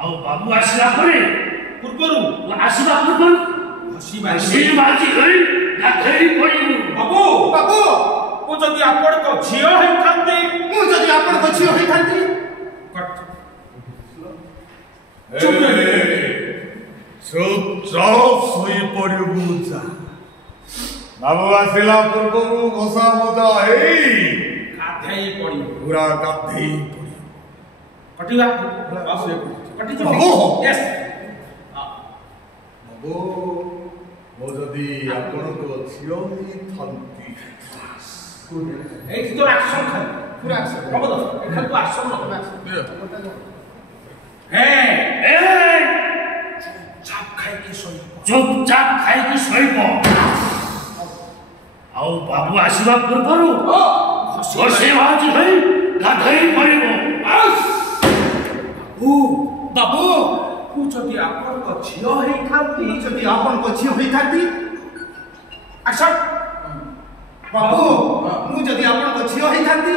ଆଉ ବାବୁ ଆସିଲା ପରେ ପୂର୍ବରୁ ଆସିବା ପୂର୍ବରୁ ହସି ବାଜି କରି ଗାଧେଇ ପଡ଼ିବୁ। ବାବୁ ବାବୁ ମୁଁ ଯଦି ଆପଣଙ୍କ ଝିଅ ହେଇଥାନ୍ତି ଚୁପଚାପ ଶୋଇ ପଡ଼ିବୁ ଯା। ବାବୁ ଆସିଲା ପୂର୍ବରୁ ଘଷା ମଜା ହେଇ ଗାଧେଇ ପଡ଼ିବୁ ପୁରା ଗାଧେଇ ପଡ଼ିବୁ। କଟିବା ବାବୁ ୟେସ୍ ବାବୁ ମୁଁ ଯଦି ଆପଣଙ୍କ ଝିଅ ହେଇଥାନ୍ତି ଏଇଠି ତୋର ଆକ୍ସନ ଖାଲି ପୁରା ଆକ୍ସନ ବାବୁ ଖାଲି ତୁ ଆକ୍ସନ ଚୁପଚାପ ଖାଇକି ଶୋଇବ। ଆଉ ବାବୁ ଆସିବା ପୂର୍ବରୁ ହସି ବାଜି ହୋଇ ଗାଧେଇ ପଡ଼ିବ। ବାବୁ ମୁଁ ଯଦି ଆପଣଙ୍କ ଝିଅ ହେଇଥାନ୍ତି ଆକ୍ସନ ବାବୁ ମୁଁ ଯଦି ଆପଣଙ୍କ ଝିଅ ହେଇଥାନ୍ତି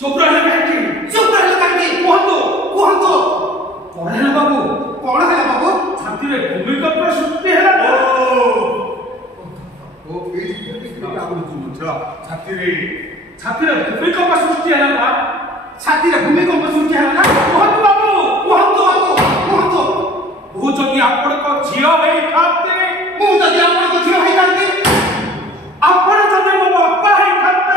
ଚୁପ ରହିଲେ କାହିଁକି କୁହନ୍ତୁ କଣ ହେଲା ବାବୁ ଛାତିରେ ଭୂମିକମ୍ପ ସୃଷ୍ଟି ହେଲା ନା ଛାତିରେ ଭୂମିକମ୍ପ ସୃଷ୍ଟି ହେଲା ନା କୁହନ୍ତୁ ବାବୁ ମୁଁ ଯଦି ଆପଣଙ୍କ ଝିଅ ହେଇଥାନ୍ତି ଆପଣ ଯଦି ମୋ ବାପା ହେଇଥାନ୍ତେ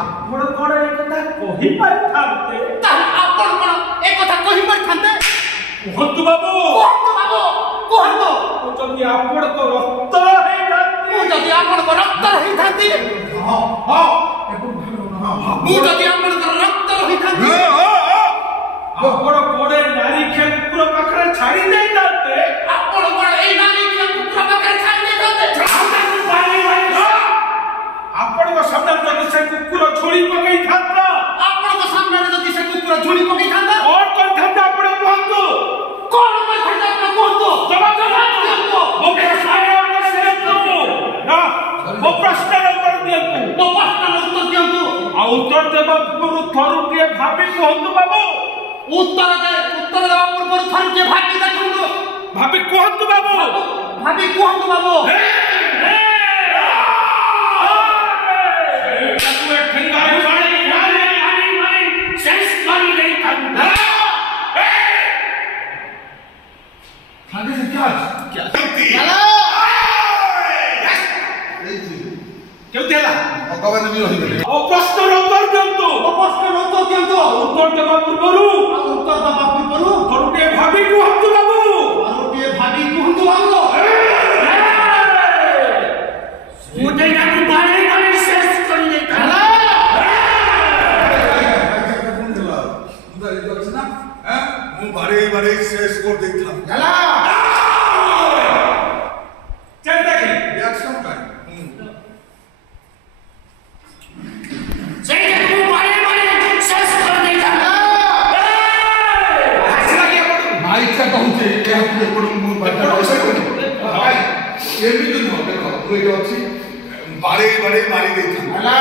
ଆପଣ କଣ ଏ କଥା କହିପାରିଥାନ୍ତେ କୁହନ୍ତୁ ବାବୁ ମୁଁ ଯଦି ଆପଣଙ୍କ ରକ୍ତ ହେଇଥାନ୍ତି ଆପଣ କଣ ଏ ନାରୀ ଖିଆ କୁକୁର ପାଖରେ ଛାଡ଼ି ଦେଇଥାନ୍ତେ ଆପଣଙ୍କ ସାମ୍ନାରେ ଯଦି ସେ କୁକୁର ଝୁଳି ପକେଇଥାନ୍ତା କଣ କରିଥାନ୍ତା ଆପଣ କୁହନ୍ତୁ ମୋ ପ୍ରଶ୍ନର ଉତ୍ତର ଦିଅନ୍ତୁ ଆଉ ଉତ୍ତର ଦେବା ପୂର୍ବରୁ ଥରୁଟିଏ ଭାବି କୁହନ୍ତୁ ବାବୁ ଉତ୍ତର ଦେବା ପୂର୍ବରୁ ଥରୁଟିଏ ଭାବି ଦେଖନ୍ତୁ ଭାବି କୁହନ୍ତୁ ବାବୁ କେମିତି ହେଲା ପ୍ରଶ୍ନର ଉତ୍ତର ଦିଅନ୍ତୁ ଉତ୍ତର ଦେବା ପୂର୍ବରୁ ଥରୁଟିଏ ଭାବି କୁହନ୍ତୁ ବାବୁ ମୁଁ ବାଡ଼େଇ ଶେଷ କରିଦେଇଥିଲା ଏମିତି ନୁହଁ ଦେଖ ମୁଁ ଏଠି ଅଛି ବାଡ଼େଇ ମାରି ଦେଇଥିଲା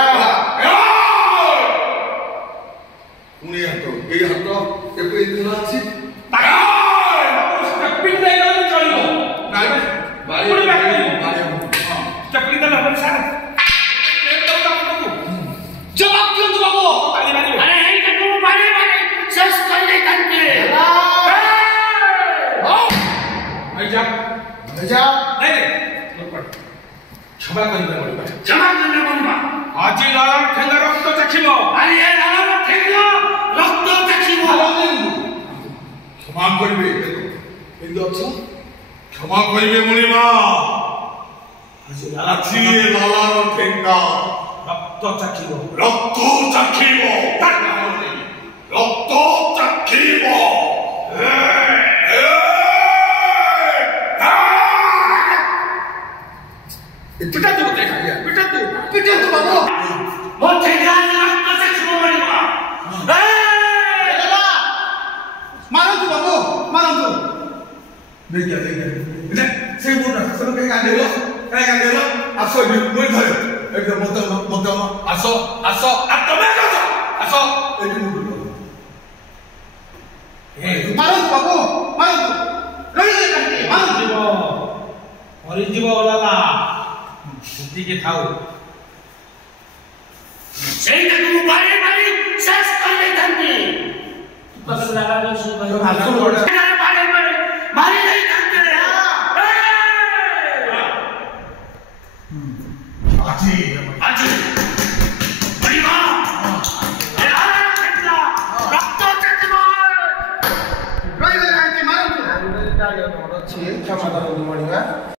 ପୁଣି ହାତ ଏଇ ହାତ ଏବେ ଅଛି क्षमा करना आज लाल ठेंगा रक्त चाखिब क्षमा करिवे एंद अच्छा क्षमा करिवे मुनिमा आज लालार ठेंगा रक्त चाखिब पिटा तू बाबू वो ठेका रक्त चाखिब मरिबा मारନ୍ତୁ देखिए से बोल रहा सब कहीं गांडेलो आसो मुई धरे एकदम मत आसो अब तमे आसो एठी ଗଲା ସେତିକି ଥାଉ ସେଇଟାକୁ ମୁଁ ବାରି ବାରି ଶେଷ କରିଦେଇଥାନ୍ତି ପାଖରେ ଲାଗାରେ ମାରି ଦେଇଥାନ୍ତି ଆଜି ଆଜି ବଢିବା ରକ୍ତ ଚାଟିବ ରହିଲେ କାହିଁକି ମାରନ୍ତୁ ଅଛି କ୍ଷମା କରନ୍ତୁ ମଣିମା